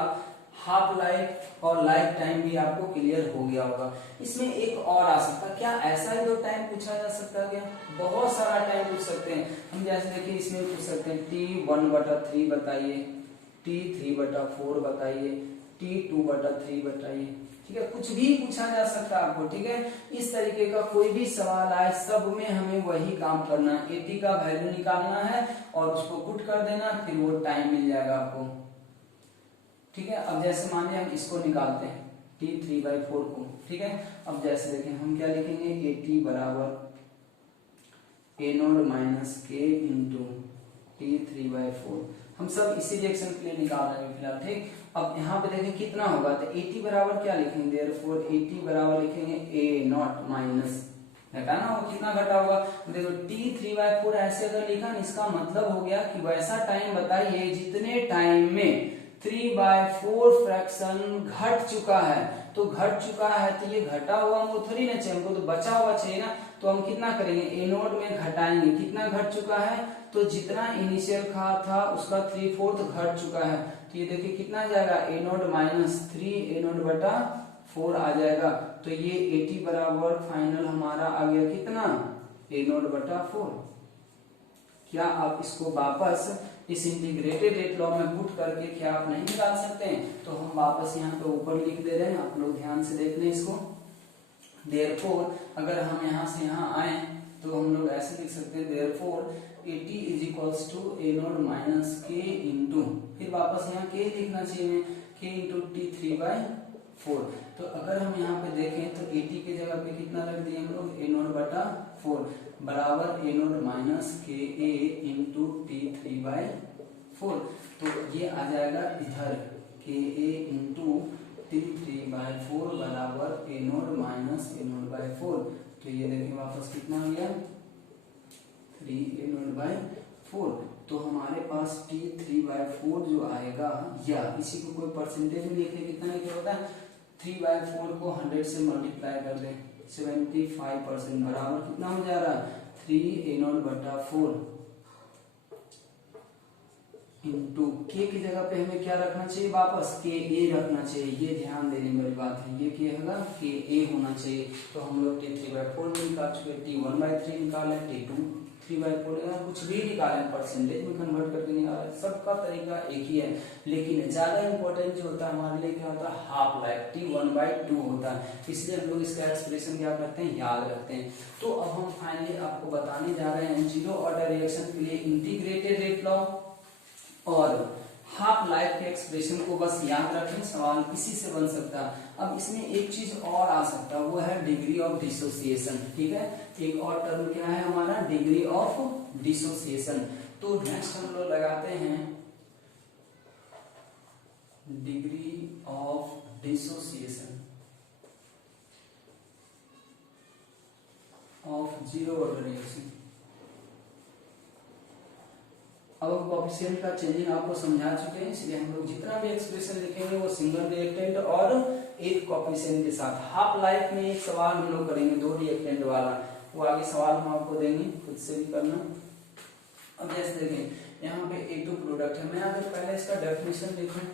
हाफ लाइफ और लाइफ टाइम भी आपको क्लियर हो गया होगा। इसमें एक और आ सकता, क्या ऐसा ही दो टाइम पूछा जा सकता है क्या, बहुत सारा टाइम पूछ सकते हैं हम। जैसे देखिए इसमें पूछ सकते हैं T1/3 बताइए, T3/4 बताइए, T2/3 बताइए, ठीक है, कुछ भी पूछा जा सकता है आपको, ठीक है। इस तरीके का कोई भी सवाल आए सब में हमें वही काम करना है, एटी का वैल्यू निकालना है और उसको पुट कर देना, फिर वो टाइम मिल जाएगा आपको, ठीक है। अब जैसे मान लिया हम इसको निकालते हैं T3/4 को, ठीक है। अब जैसे देखें हम क्या लिखेंगे, AT बराबर ए नोट माइनस के इंटू T3/4, हम सब इसी रिएक्शन के लिए निकाल रहे हैं फिलहाल, ठीक। अब यहाँ पे देखें कितना होगा, तो AT बराबर क्या लिखेंगे, देयरफॉर AT बराबर लिखेंगे ए नॉट माइनस, घटा ना वो कितना घटा होगा, देखो T3/4 ऐसे अगर लिखा ना, इसका मतलब हो गया कि वैसा टाइम बताइए जितने टाइम में 3/4 फ्रैक्शन घट चुका है। तो घट चुका है तो ये घटा हुआ हमको थोड़ी ना चाहिए, हमको तो बचा हुआ चाहिए ना। तो हम कितना करेंगे, ए नोट में घटाएंगे, कितना घट चुका है, तो जितना इनिशियल था उसका 3/4 घट चुका है। तो ये देखिए कितना आ जाएगा, ए नोट माइनस 3 ए नोट बटा 4 आ जाएगा। तो ये 80 बराबर फाइनल हमारा आ गया कितना, ए नोट बटा 4। क्या आप इसको वापस इस इंटीग्रेटेड रेट लॉ में पुट करके क्या आप नहीं निकाल सकते हैं, तो हम वापस यहाँ पे ऊपर लिख दे रहे हैं, आप लोग ध्यान से देख लें इसको। देयरफॉर अगर हम यहाँ से यहाँ आए तो हम लोग ऐसे लिख सकते हैं, therefore AT is equals to A not minus के इंटू, फिर वापस यहाँ के लिखना चाहिए, के इंटू T3/4। तो अगर हम यहाँ पे देखें तो AT के जगह पे कितना रख दिए हम लोग, ए नोट बटा 4 बराबर ए नोट माइनस के ए इंटू T3/4। तो ये आ जाएगा इधर के ए इंटू T3/4 बराबर ए not minus A note bye 4। तो ये देखिए वापस कितना हो गया, 3 ए नोट बाय 4। तो हमारे पास T3/4 जो आएगा, या इसी को कोई परसेंटेज में लिखे कितना क्या होता है, 3/4 को 100 से मल्टीप्लाई कर दें 75% बराबर कितना हो जा रहा है, 3 ए नोट बटा 4 इंटू के की जगह पे हमें क्या रखना चाहिए, वापस के ए रखना चाहिए। ये ध्यान देने वाली बात है, ये क्या होगा, के ए होना चाहिए। तो हम लोग T3/4 निकाल चुके, T1/3 निकाले, T2/3/4 कुछ भी निकाले, परसेंटेज में कन्वर्ट करके निकाले, सबका तरीका एक ही है। लेकिन ज्यादा इंपॉर्टेंट जो होता है हमारे लिए क्या होता है, हाफ लाइफ T1/2 होता है, इसलिए हम लोग इसका एक्सप्रेशन क्या करते हैं, याद रखते हैं। तो अब हम फाइनली आपको बताने जा रहे हैं जीरो ऑर्डर रिएक्शन के लिए इंटीग्रेटेड रेट लॉ और हाफ लाइफ के एक्सप्रेशन को बस याद रखें, सवाल इसी से बन सकता है। अब इसमें एक चीज और आ सकता है, वो है डिग्री ऑफ डिसोसिएशन, ठीक है। एक और टर्म क्या है हमारा, डिग्री ऑफ डिसोसिएशन। तो नेक्स्ट हम लोग लगाते हैं degree of dissociation of zero order reaction. अब हम कोएफिशिएंट का चेंजिंग आपको समझा चुके हैं, इसलिए हम लोग जितना भी एक्सप्रेशन लिखेंगे वो सिंगल रिएक्टेंट और एक कोएफिशिएंट के साथ। हाफ लाइफ में एक सवाल हम लोग करेंगे 2 रिएक्टेंट वाला, वो आगे सवाल हम आपको देंगे, खुद से भी करना। अब जैसे देखें यहाँ पे A2 प्रोडक्ट है, मैं अगर पहले इसका डेफिनेशन देखूं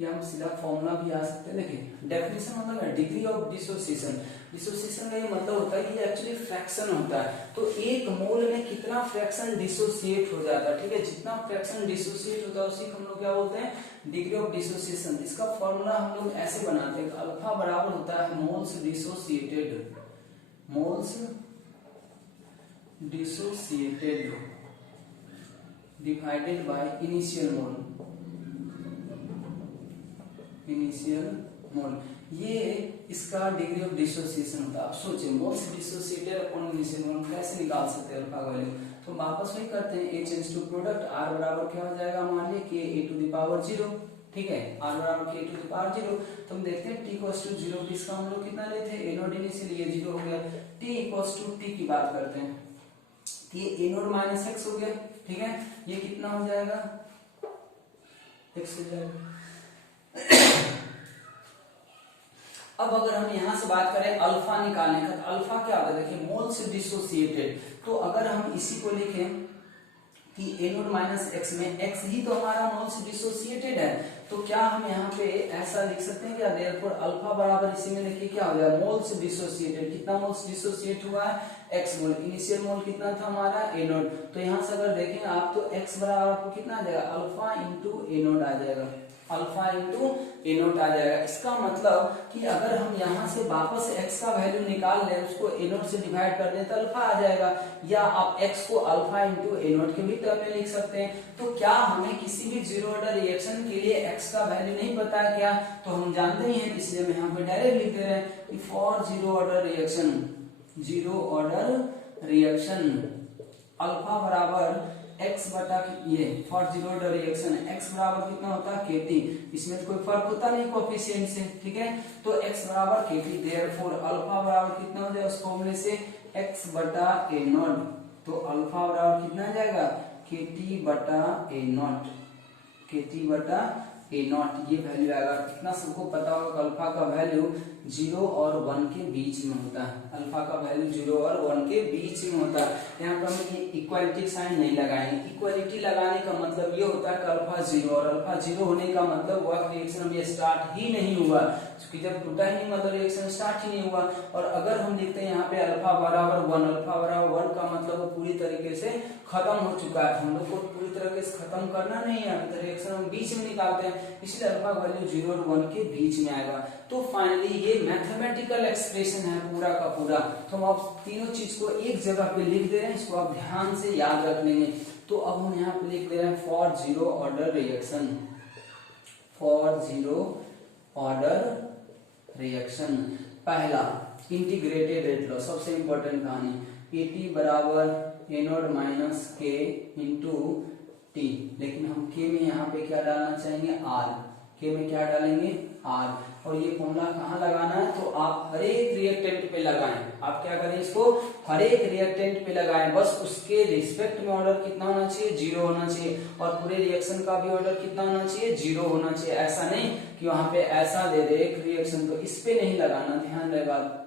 या हम सीधा फॉर्मूला भी आ सकते हैं। देखिए डेफिनेशन मतलब है डिग्री ऑफ डिसोसिएशन। डिसोसिएशन का ये मतलब होता है कि ये एक्चुअली फ्रैक्शन होता है, तो एक मोल में कितना फ्रैक्शन डिसोसिएट हो जाता है, ठीक है, जितना फ्रैक्शन डिसोसिएट होता है उसी को हम लोग क्या बोलते हैं, डिग्री ऑफ डिसोसिएशन। इसका फॉर्मूला हम लोग ऐसे बनाते हैं, अल्फा बराबर होता है moles dissociated, moles dissociated divided by initial mole, initial मोल, ये इसका डिग्री ऑफ डिसोसिएशन होता है। आप सोचिए मोल्स डिसोसिएटेड अपॉन इनिशियल मोल कैसे निकाल सकते हैं अल्फा का वैल्यू, तो वापस वही करते हैं, H tends to product, R बराबर क्या हो जाएगा, मान लीजिए K A to the power 0, ठीक है, R बराबर K टू द पावर 0। तो हम देखते हैं T इक्वल्स टू 0, इसका हम लोग कितना लेते हैं, A नोट इनिशियल, ये 0 हो गया। T इक्वल्स टू T की बात करते हैं, ये A नोट माइनस x हो गया, ठीक है, ये कितना हो जाएगा, x हो जाएगा। अब अगर हम यहां से बात करें अल्फा निकालने का, तो अल्फा क्या होता है, देखिए मोल्स डिसोसिएटेड, तो अगर हम इसी को लिखें कि A नोट माइनस एक्स में x ही तो हमारा मोल्स डिसोसिएटेड है, तो क्या हम यहाँ पे ऐसा लिख सकते हैं क्या, देयरफॉर अल्फा बराबर इसी में देखिए क्या हो जाएगा, मोल्स डिसोसिएटेड, कितना मोल्स डिसोसिएट हुआ है, x मोल, इनिशियल मोल कितना था हमारा A नोट, तो यहाँ से अगर देखें आप तो x बराबर आपको कितना आ जाएगा, अल्फा इंटू A नोट आ जाएगा, अल्फा इंटू A नोट आ जाएगा। इसका मतलब कि अगर हम यहाँ से वापस x का वैल्यू निकाल लें, उसको A नोट से डिवाइड कर दें तो अल्फा आ जाएगा, या आप x को अल्फा इंटू A नोट के भी टर्म में लिख सकते हैं। तो क्या हमें किसी भी जीरो ऑर्डर रिएक्शन के लिए x का वैल्यू नहीं पता है क्या, तो हम जानते ही हैं, इसलिए हम यहाँ पे डायरेक्ट लिख दे रहे हैं कि for zero order reaction, zero order reaction alpha बराबर x बटा ये for zero order reaction x बराबर कितना होता है kt, इसमें तो कोई फर्क होता नहीं कोएफिशिएंट से, ठीक है, तो x बराबर kt, देयरफॉर अल्फा बराबर कितना हो जाएगा उस फॉर्मूले से x बटा a नॉट, तो अल्फा बराबर कितना आ जाएगा kt बटा a नॉट, kt बटा a नॉट, ये वैल्यू आएगा। कितना सबको पता होगा अल्फा का वैल्यू 0 और 1 के बीच में होता है, अल्फा का वैल्यू 0 और 1 के बीच में होता है। यहाँ पर हम इक्वालिटी साइन नहीं लगाएंगे, इक्वालिटी लगाने का मतलब ये होता है कि अल्फा 0 और अल्फा 0 होने का मतलब हुआ रिएक्शन अभी स्टार्ट ही नहीं हुआ, क्योंकि जब टूटा ही नहीं मतलब रिएक्शन स्टार्ट ही नहीं हुआ। और अगर हम देखते हैं यहाँ पे अल्फा बराबर 1, अल्फा बराबर 1 का मतलब वो पूरी तरीके से खत्म हो चुका है, हम लोग को पूरी तरीके से खत्म करना नहीं है, अभी रिएक्शन हम बीच में निकालते हैं, इसलिए अल्फा वैल्यू 0 और 1 के बीच में आएगा। तो फाइनली ये मैथमेटिकल एक्सप्रेशन है पूरा का पूरा, तो हम अब तीनों चीज को एक जगह पे लिख दे रहे हैं, इसको आप ध्यान से याद रख लेंगे। तो अब हम यहाँ पे लिख दे रहे हैं for zero order reaction, for zero order reaction, पहला इंटीग्रेटेड रेट लॉ, सबसे इंपॉर्टेंट कहानी, At बराबर A नोट माइनस के इंटू टी, लेकिन हम के में यहाँ पे क्या डालना चाहेंगे R, के में क्या डालेंगे R, और ये फॉर्मूला कहाँ लगाना है, तो आप हर एक रिएक्टेंट पे लगाएं, आप क्या करें इसको हर एक रिएक्टेंट पे लगाएं, बस उसके रिस्पेक्ट में ऑर्डर कितना होना चाहिए 0 होना चाहिए, और पूरे रिएक्शन का भी ऑर्डर कितना होना चाहिए 0 होना चाहिए। ऐसा नहीं कि वहां पे ऐसा दे दे एक रिएक्शन, तो इस पे नहीं लगाना, ध्यान रहेगा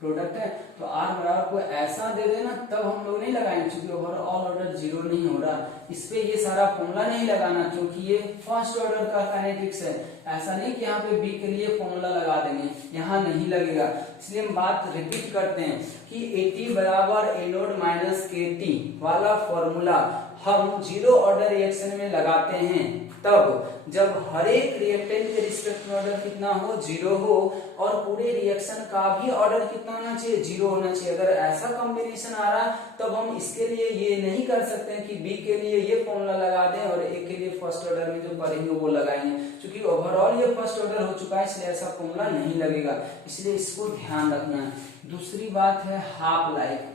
प्रोडक्ट है तो R बराबर को ऐसा दे देना तब हम लोग नहीं लगाएंगे, क्योंकि ओवरऑल ऑर्डर 0 नहीं हो रहा, इस पे ये सारा फॉर्मूला नहीं लगाना, क्योंकि ये फर्स्ट ऑर्डर का काइनेटिक्स है। ऐसा नहीं कि यहाँ पे B के लिए फॉर्मूला लगा देंगे, यहाँ नहीं लगेगा। इसलिए हम बात रिपीट करते हैं कि At बराबर A नोट माइनस KT वाला फॉर्मूला हम जीरो ऑर्डर रिएक्शन में लगाते हैं तब जब हर एक रिएक्टेंट के रिस्पेक्ट में ऑर्डर कितना हो 0 हो, और पूरे रिएक्शन का भी ऑर्डर कितना होना चाहिए 0 होना चाहिए। अगर ऐसा कॉम्बिनेशन आ रहा तब हम इसके लिए ये नहीं कर सकते हैं कि B के लिए ये फॉर्मूला लगा दें और A के लिए फर्स्ट ऑर्डर में जो पढ़ेंगे वो लगाएंगे, क्योंकि ओवरऑल ये फर्स्ट ऑर्डर हो चुका है, इसलिए ऐसा फॉर्मूला नहीं लगेगा, इसलिए इसको ध्यान रखना है। दूसरी बात है हाफ लाइफ,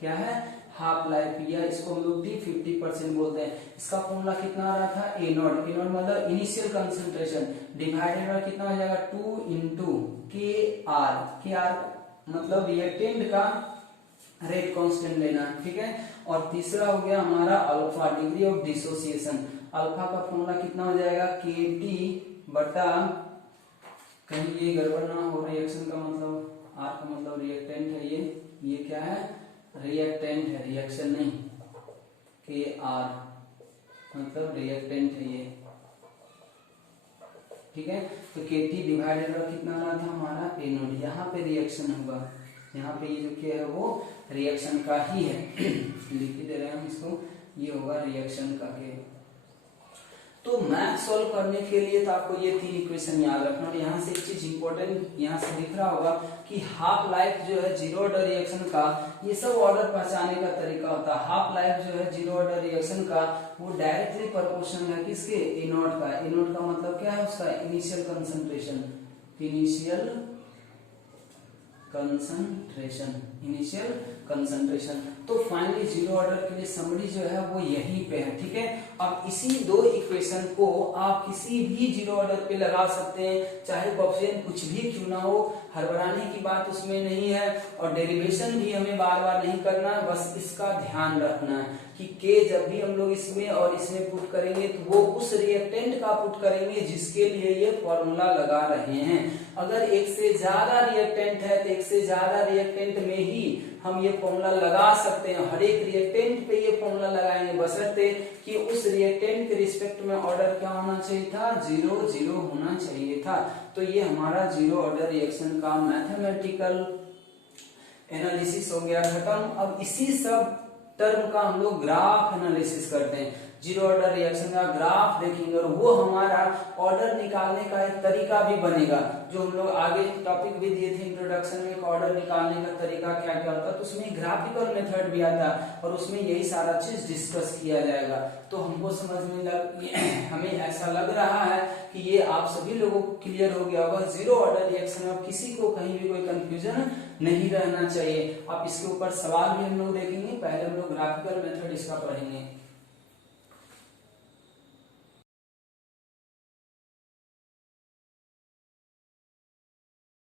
क्या है हाफ लाइफ, या इसको हम लोग भी 50% बोलते हैं। इसका फॉर्मूला कितना आ रहा था A नोट, A नोट मतलब इनिशियल कंसंट्रेशन डिवाइडेड बाय कितना हो जाएगा 2 इंटू KR, KR मतलब रिएक्टेंट का रेट कांस्टेंट लेना है, ठीक है। और तीसरा हो गया हमारा alpha, degree of dissociation. Alpha का फॉर्मूला कितना हो जाएगा, KT बटा, कहीं ये गड़बड़ ना हो, रिएक्शन का मतलब आर का मतलब रिएक्टेंट है, ये क्या है, रिएक्टेंट है, रिएक्शन नहीं, KR मतलब रिएक्टेंट है ये, ठीक है। तो KT डिवाइडेड बाय कितना आ रहा था हमारा A0, यहाँ पे रिएक्शन होगा, यहाँ पे ये जो क्या है वो रिएक्शन का ही है लिख ही दे रहे हैं हम इसको, ये होगा रिएक्शन का के। तो मैथ सॉल्व करने के लिए तो आपको ये 3 इक्वेशन याद रखना। और यहाँ से एक चीज इंपॉर्टेंट यहाँ से दिख रहा होगा कि हाफ लाइफ जो है जीरो ऑर्डर रिएक्शन का, ये सब ऑर्डर पहचाने का तरीका होता है। हाफ लाइफ जो है जीरो ऑर्डर रिएक्शन का वो डायरेक्टली प्रोपोर्शनल है किसके, A0 का। A0 का मतलब क्या है, उसका इनिशियल कंसंट्रेशन, इनिशियल कंसंट्रेशन। तो फाइनली जीरो ऑर्डर के लिए समरी जो है वो यहीं पे है, ठीक है। अब इसी 2 इक्वेशन को आप किसी भी जीरो ऑर्डर पे लगा सकते हैं, चाहे कोएफिशिएंट कुछ भी क्यों ना हो, हड़बड़ाने की बात उसमें नहीं है। और डेरिवेशन भी हमें बार बार नहीं करना है, बस इसका ध्यान रखना है कि K जब भी हम लोग इसमें और इसमें पुट करेंगे तो वो उस रिएक्टेंट का पुट करेंगे जिसके लिए ये फॉर्मूला लगा रहे हैं। अगर एक से ज्यादा रिएक्टेंट है तो एक से ज्यादा रिएक्टेंट में ही हम ये फॉर्मूला लगा सकते हैं। हर एक रिएक्टेंट पे ये फॉर्मूला लगाएंगे, बशर्ते कि उस रिएक्टेंट के रिस्पेक्ट में ऑर्डर क्या होना चाहिए था, 0 0 होना चाहिए था। तो ये हमारा जीरो ऑर्डर रिएक्शन का मैथमेटिकल एनालिसिस हो गया खत्म। अब इसी सब टर्म का हम लोग ग्राफ एनालिसिस करते हैं। जीरो ऑर्डर रिएक्शन का ग्राफ देखेंगे और वो हमारा ऑर्डर निकालने का एक तरीका भी बनेगा, जो हम लोग आगे टॉपिक भी दिए थे इंट्रोडक्शन में, ऑर्डर निकालने का तरीका क्या क्या होता है। तो उसमें ग्राफिकल मेथड भी आता है और उसमें यही सारा चीज डिस्कस किया जाएगा। तो हमको समझ में हमें ऐसा लग रहा है कि ये आप सभी लोगों को क्लियर हो गया होगा। जीरो ऑर्डर रिएक्शन में किसी को कहीं भी कोई कंफ्यूजन नहीं रहना चाहिए। अब इसके ऊपर सवाल भी हम लोग देखेंगे, पहले हम लोग ग्राफिकल मेथड इसका पढ़ेंगे।